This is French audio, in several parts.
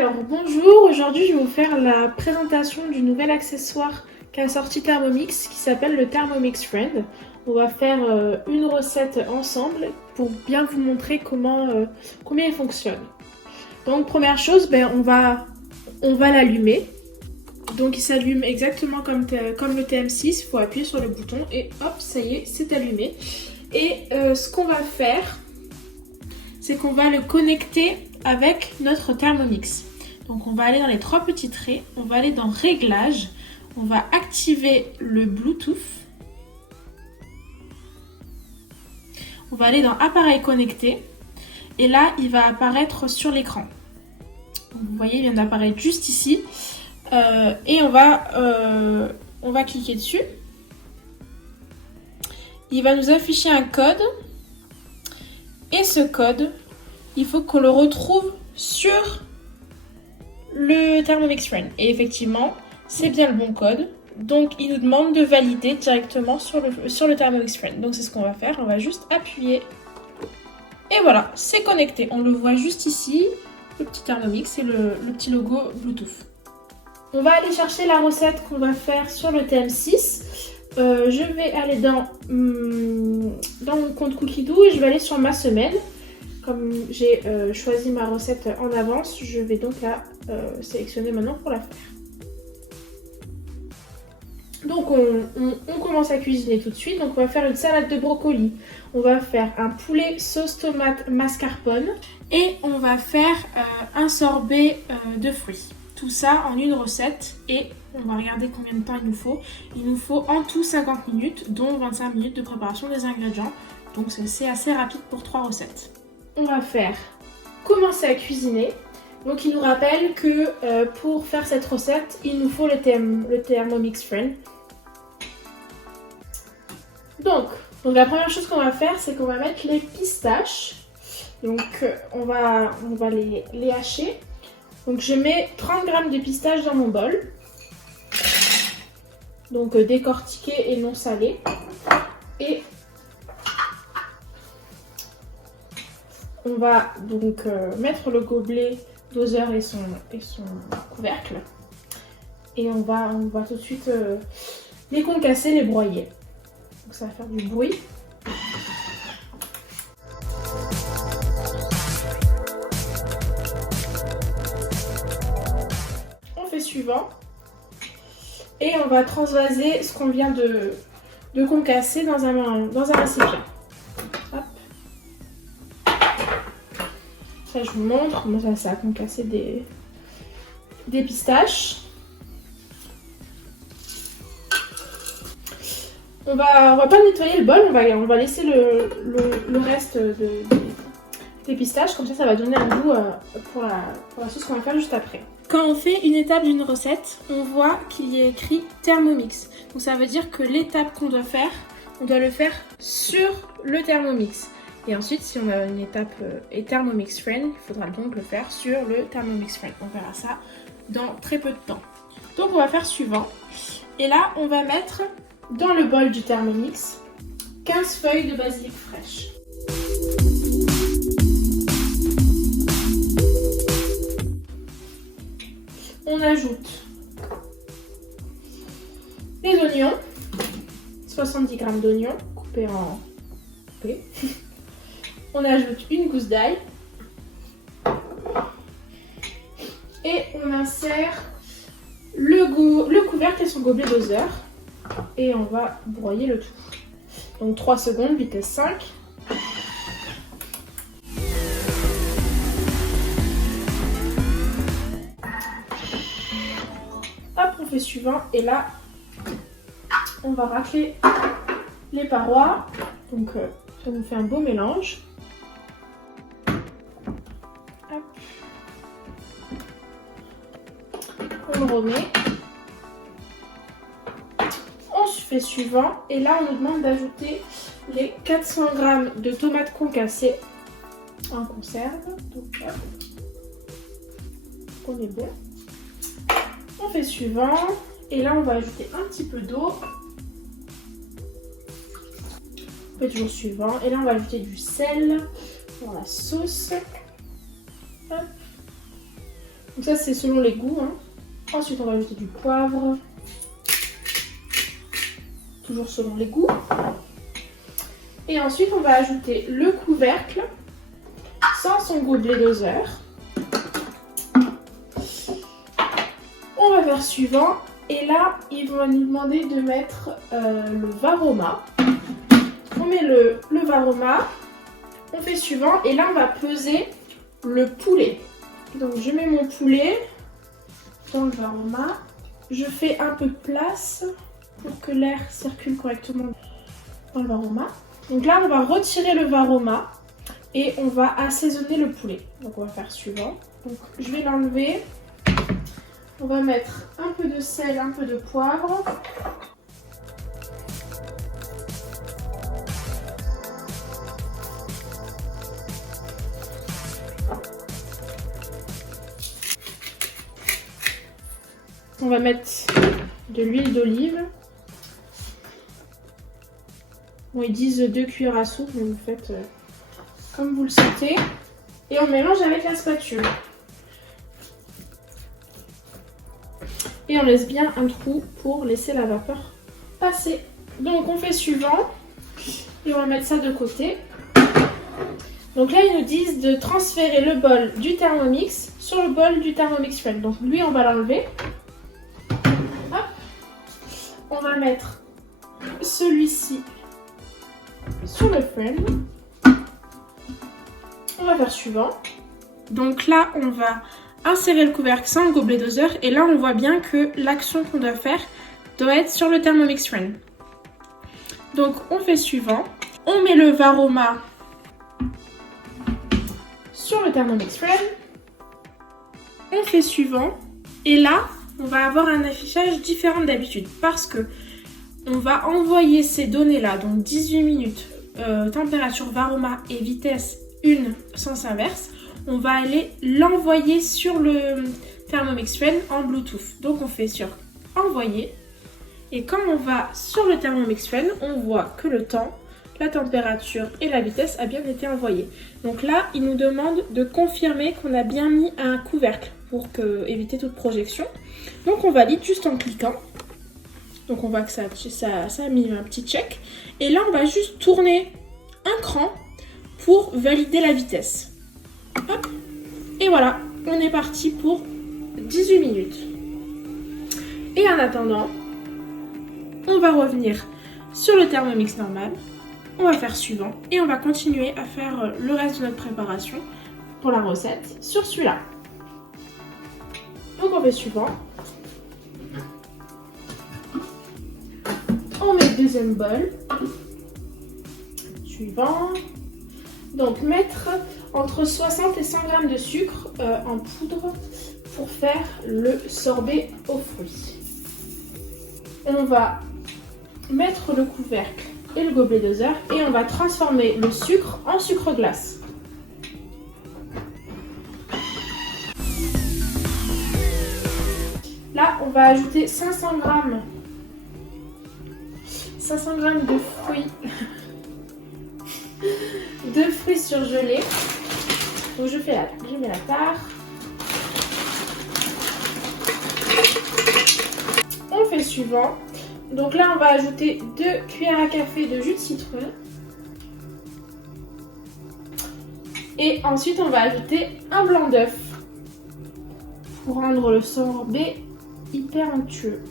Alors bonjour, aujourd'hui je vais vous faire la présentation du nouvel accessoire qu'a sorti Thermomix qui s'appelle le Thermomix Friend. On va faire une recette ensemble pour bien vous montrer combien il fonctionne. Donc première chose, on va l'allumer. Donc il s'allume exactement comme le TM6, il faut appuyer sur le bouton et hop, ça y est, c'est allumé. Et ce qu'on va faire, c'est qu'on va le connecter avec notre Thermomix. Donc on va aller dans les trois petits traits, on va aller dans Réglages, on va activer le Bluetooth. On va aller dans Appareil connecté et là il va apparaître sur l'écran. Vous voyez, il vient d'apparaître juste ici et on va cliquer dessus. Il va nous afficher un code et ce code, il faut qu'on le retrouve sur le Thermomix Friend. Et effectivement, c'est bien le bon code. Donc, il nous demande de valider directement sur le Thermomix Friend. Donc, c'est ce qu'on va faire. On va juste appuyer. Et voilà, c'est connecté. On le voit juste ici, le petit Thermomix et le petit logo Bluetooth. On va aller chercher la recette qu'on va faire sur le TM6. Je vais aller dans mon compte Cookie-Doo et je vais aller sur ma semaine. Comme j'ai choisi ma recette en avance, je vais donc la sélectionner maintenant pour la faire. Donc on commence à cuisiner tout de suite. Donc on va faire une salade de brocoli. On va faire un poulet sauce tomate mascarpone. Et on va faire un sorbet de fruits. Tout ça en une recette et on va regarder combien de temps il nous faut. Il nous faut en tout 50 minutes, dont 25 minutes de préparation des ingrédients. Donc c'est assez rapide pour 3 recettes. On va commencer à cuisiner. Donc il nous rappelle que pour faire cette recette, il nous faut le Thermomix Friend. Donc la première chose qu'on va faire, c'est qu'on va mettre les pistaches. Donc on va les hacher. Donc je mets 30 g de pistaches dans mon bol. Donc décortiquées et non salées. Et on va donc mettre le gobelet doseur et son couvercle. Et on va tout de suite les concasser, les broyer. Donc ça va faire du bruit. On fait suivant. Et on va transvaser ce qu'on vient de concasser dans un récipient. Hop. Ça, je vous montre comment ça a concassé des pistaches. On va pas nettoyer le bol, on va laisser le reste des pistaches. Comme ça va donner un goût pour la sauce qu'on va faire juste après. Quand on fait une étape d'une recette, on voit qu'il y a écrit Thermomix. Donc ça veut dire que l'étape qu'on doit faire, on doit le faire sur le Thermomix. Et ensuite, si on a une étape Thermomix Friend, il faudra donc le faire sur le Thermomix Friend. On verra ça dans très peu de temps. Donc on va faire suivant. Et là, on va mettre dans le bol du Thermomix 15 feuilles de basilic fraîche. On ajoute les oignons, 70 g d'oignons coupés en coupés. On ajoute une gousse d'ail et on insère le couvercle et son gobelet doseur et on va broyer le tout. Donc 3 secondes, vitesse 5. Hop, on fait suivant et là on va racler les parois. Donc ça nous fait un beau mélange. Hop. On le remet. On fait suivant et là on nous demande d'ajouter les 400 g de tomates concassées en conserve. Donc hop, on est bon. On fait suivant et là on va ajouter un petit peu d'eau. On fait toujours suivant et là on va ajouter du sel dans la sauce. Hop. Donc ça c'est selon les goûts. Hein. Ensuite on va ajouter du poivre. Toujours selon les goûts. Et ensuite on va ajouter le couvercle sans son gobelet doseur. On va faire suivant. Et là, ils vont nous demander de mettre le varoma. On met le varoma. On fait suivant. Et là, on va peser le poulet. Donc, je mets mon poulet dans le varoma. Je fais un peu de place pour que l'air circule correctement dans le varoma. Donc là, on va retirer le varoma et on va assaisonner le poulet. Donc, on va faire suivant. Donc, je vais l'enlever. On va mettre un peu de sel, un peu de poivre. On va mettre de l'huile d'olive. Bon, ils disent 2 cuillères à soupe, mais vous faites comme vous le sentez. Et on mélange avec la spatule. Et on laisse bien un trou pour laisser la vapeur passer. Donc on fait suivant. Et on va mettre ça de côté. Donc là ils nous disent de transférer le bol du Thermomix sur le bol du Thermomix Friend. Donc lui on va l'enlever. On va mettre celui-ci sur le Friend. On va faire suivant. Donc là on va insérer le couvercle sans le gobelet doseur et là on voit bien que l'action qu'on doit faire doit être sur le Thermomix Friend. Donc on fait suivant, on met le varoma sur le Thermomix Friend, on fait suivant et là on va avoir un affichage différent d'habitude parce que on va envoyer ces données là, donc 18 minutes, température, varoma et vitesse 1 sens inverse. On va aller l'envoyer sur le Thermomix Friend en Bluetooth. Donc on fait sur envoyer. Et quand on va sur le Thermomix Friend, on voit que le temps, la température et la vitesse a bien été envoyé. Donc là, il nous demande de confirmer qu'on a bien mis un couvercle pour éviter toute projection. Donc on valide juste en cliquant. Donc on voit que ça a mis un petit check. Et là, on va juste tourner un cran pour valider la vitesse. Hop. Et voilà, on est parti pour 18 minutes. Et en attendant, on va revenir sur le Thermomix normal. On va faire suivant et on va continuer à faire le reste de notre préparation pour la recette sur celui-là. Donc on fait suivant. On met le deuxième bol. Suivant. Donc mettre entre 60 et 100 g de sucre en poudre pour faire le sorbet aux fruits. On va mettre le couvercle et le gobelet doseur et on va transformer le sucre en sucre glace. Là, on va ajouter 500 g de fruits. De fruits surgelés. Donc je mets la part. On fait suivant. Donc là on va ajouter 2 cuillères à café de jus de citron. Et ensuite on va ajouter un blanc d'œuf pour rendre le sorbet hyper onctueux.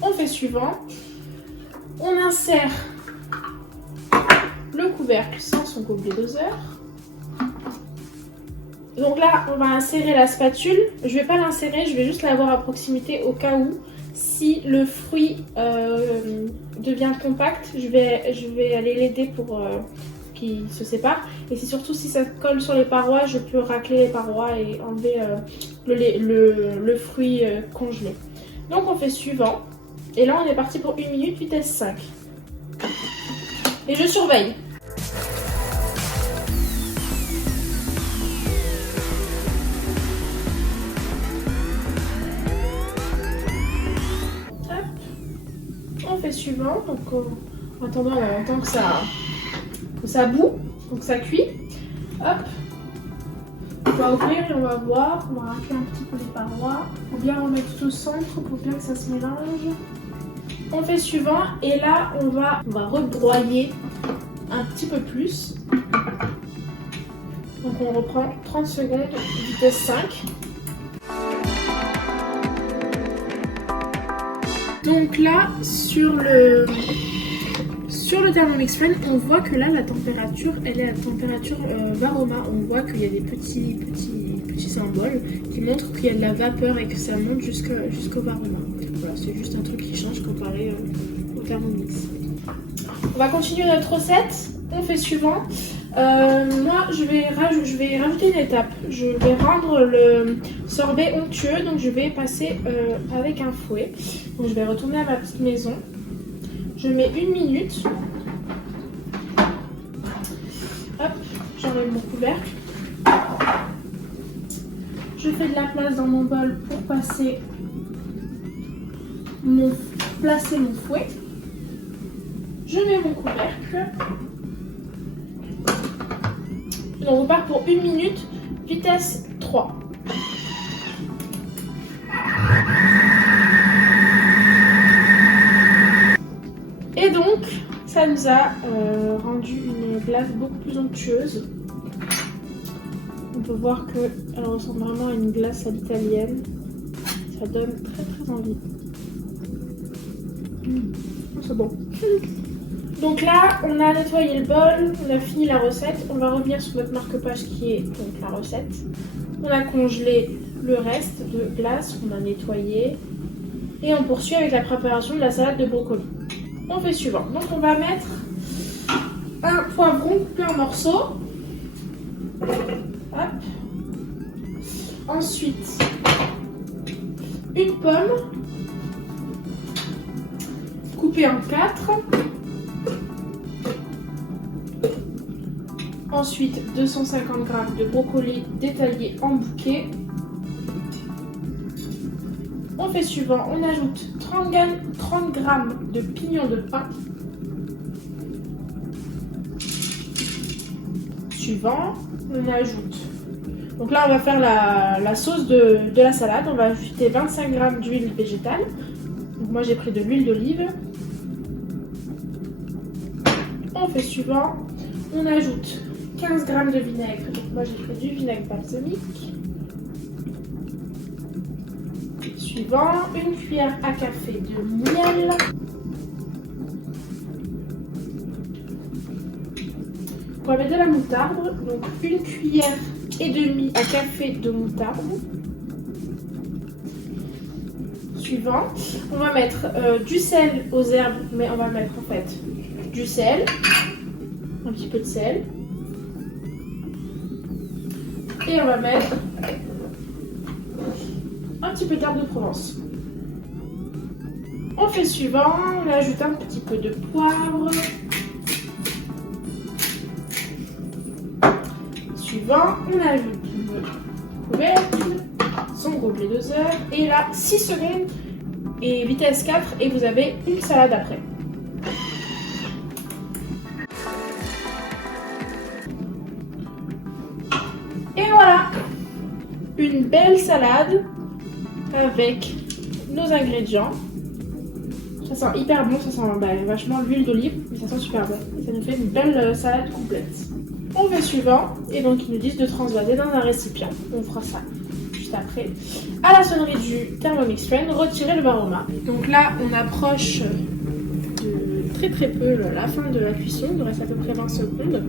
On fait suivant. On insère le couvercle sans son gobelet doseur. Donc là, on va insérer la spatule. Je vais pas l'insérer, je vais juste l'avoir à proximité au cas où. Si le fruit devient compact, je vais aller l'aider pour qu'il se sépare. Et c'est surtout si ça colle sur les parois, je peux racler les parois et enlever le fruit congelé. Donc on fait suivant. Et là, on est parti pour 1 minute, vitesse 5. Et je surveille. Hop. On fait suivant. Donc en attendant, on attend que ça bout, donc ça cuit. Hop. va ouvrir et on va voir. On va racler un petit peu les parois. Pour bien remettre tout au centre, pour bien que ça se mélange. On fait suivant et là on va rebroyer un petit peu plus. Donc on reprend 30 secondes, vitesse 5. Donc là, sur le Thermomix Friend, on voit que là, la température, elle est à la température Varoma. On voit qu'il y a des petits symboles qui montrent qu'il y a de la vapeur et que ça monte jusqu'au Varoma. Voilà, c'est juste un truc qui change comparé au Thermomix. On va continuer notre recette. On fait suivant. Moi, je vais rajouter une étape. Je vais rendre le sorbet onctueux, donc je vais passer avec un fouet. Donc je vais retourner à ma petite maison. Je mets 1 minute. Hop, j'enlève mon couvercle. Je fais de la place dans mon bol pour placer mon fouet. Je mets mon couvercle. Donc on part pour 1 minute, vitesse 3. Et donc, ça nous a rendu une glace beaucoup plus onctueuse. On peut voir qu'elle ressemble vraiment à une glace à l'italienne. Ça donne très très envie. C'est bon. Donc là, on a nettoyé le bol, on a fini la recette. On va revenir sur notre marque-page qui est donc la recette. On a congelé le reste de glace, on a nettoyé. Et on poursuit avec la préparation de la salade de brocoli. On fait suivant. Donc on va mettre un poivron coupé en morceaux. Hop. Ensuite, une pomme coupée en 4. Ensuite, 250 g de brocoli détaillé en bouquet. On fait suivant, on ajoute 30 g de pignons de pain. Suivant, on ajoute. Donc là, on va faire la sauce de la salade. On va ajouter 25 g d'huile végétale. Donc moi, j'ai pris de l'huile d'olive. On fait suivant, on ajoute 15 g de vinaigre. Donc moi, j'ai pris du vinaigre balsamique. Suivant, une cuillère à café de miel. On va mettre de la moutarde, donc une cuillère et demie à café de moutarde. Suivant, on va mettre du sel aux herbes, mais on va mettre en fait du sel, un petit peu de sel. Et on va mettre un petit peu d'herbe de Provence. On fait suivant, on ajoute un petit peu de poivre. Suivant, on ajoute le couvercle, son gobelet doseur, et là 6 secondes et vitesse 4 et vous avez une salade après. Et voilà, une belle salade avec nos ingrédients. Ça sent hyper bon, ça sent vachement l'huile d'olive, mais ça sent super bon. Et ça nous fait une belle salade complète. On fait suivant, et donc ils nous disent de transvaser dans un récipient. On fera ça juste après. À la sonnerie du Thermomix Friend, retirer le Varoma. Donc là, on approche de très peu la fin de la cuisson. Il nous reste à peu près 20 secondes.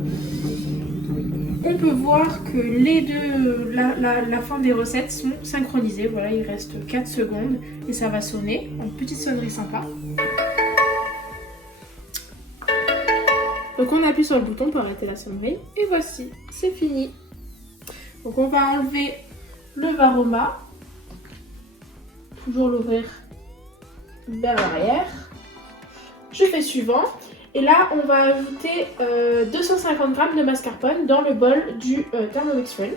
On peut voir que les deux, la fin des recettes sont synchronisées. Voilà, il reste 4 secondes et ça va sonner. En petite sonnerie sympa. Donc on appuie sur le bouton pour arrêter la sonnerie. Et voici, c'est fini. Donc on va enlever le Varoma. Toujours l'ouvrir vers l'arrière. Je fais suivant. Et là, on va ajouter 250 g de mascarpone dans le bol du Thermomix Friend.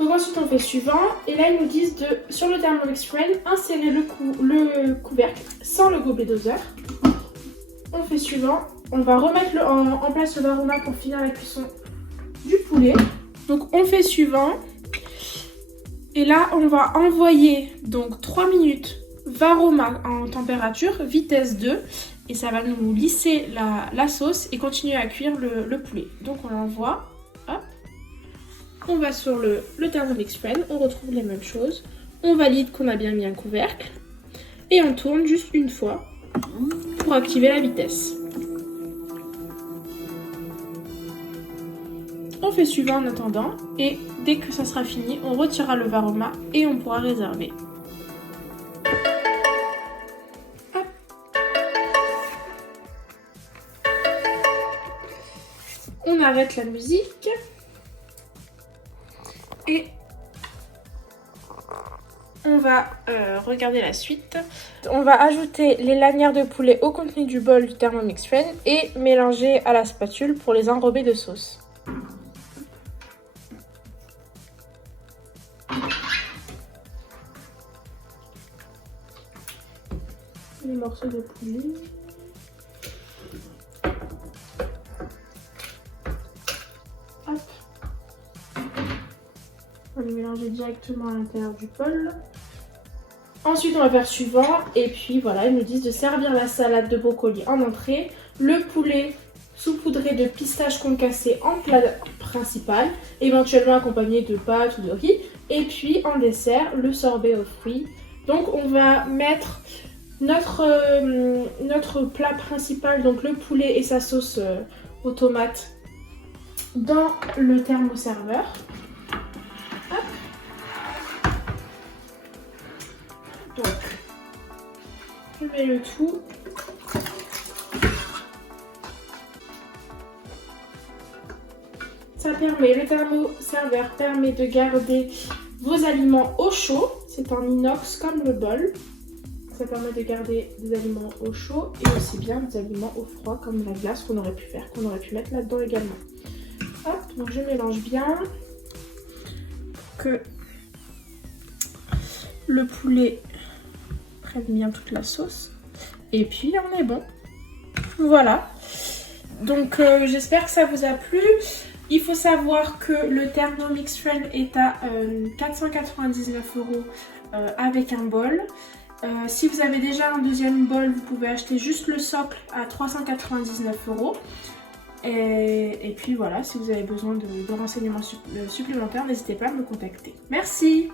Donc ensuite, on fait suivant. Et là, ils nous disent sur le Thermomix Friend, insérer le couvercle sans le gobelet doseur. On fait suivant. On va remettre en place le Varoma pour finir la cuisson du poulet. Donc on fait suivant. Et là, on va envoyer donc 3 minutes varoma en température, vitesse 2. Et ça va nous lisser la sauce et continuer à cuire le poulet. Donc on l'envoie. Hop. On va sur le Thermomix Friend. On retrouve les mêmes choses. On valide qu'on a bien mis un couvercle. Et on tourne juste une fois pour activer la vitesse. On fait suivant en attendant et dès que ça sera fini, on retirera le varoma et on pourra réserver. Hop. On arrête la musique et on va regarder la suite. On va ajouter les lanières de poulet au contenu du bol du Thermomix Friend et mélanger à la spatule pour les enrober de sauce. Les morceaux de poulet. Hop. On va les mélanger directement à l'intérieur du bol. Ensuite, on va faire suivant. Et puis voilà, ils nous disent de servir la salade de brocoli en entrée, le poulet saupoudré de pistaches concassées en plat principal, éventuellement accompagné de pâtes ou de riz. Et puis en dessert, le sorbet aux fruits. Donc on va mettre notre plat principal, donc le poulet et sa sauce aux tomates, dans le thermoserveur. Hop. Donc, je mets le tout. Le thermoserveur permet de garder vos aliments au chaud. C'est en inox comme le bol. Ça permet de garder des aliments au chaud et aussi bien des aliments au froid comme la glace qu'on aurait pu faire, qu'on aurait pu mettre là-dedans également. Hop, donc je mélange bien pour que le poulet prenne bien toute la sauce. Et puis on est bon. Voilà. Donc j'espère que ça vous a plu. Il faut savoir que le Thermomix Friend est à 499 € avec un bol. Si vous avez déjà un deuxième bol, vous pouvez acheter juste le socle à 399 €. Et puis voilà, si vous avez besoin de renseignements supplémentaires, n'hésitez pas à me contacter. Merci!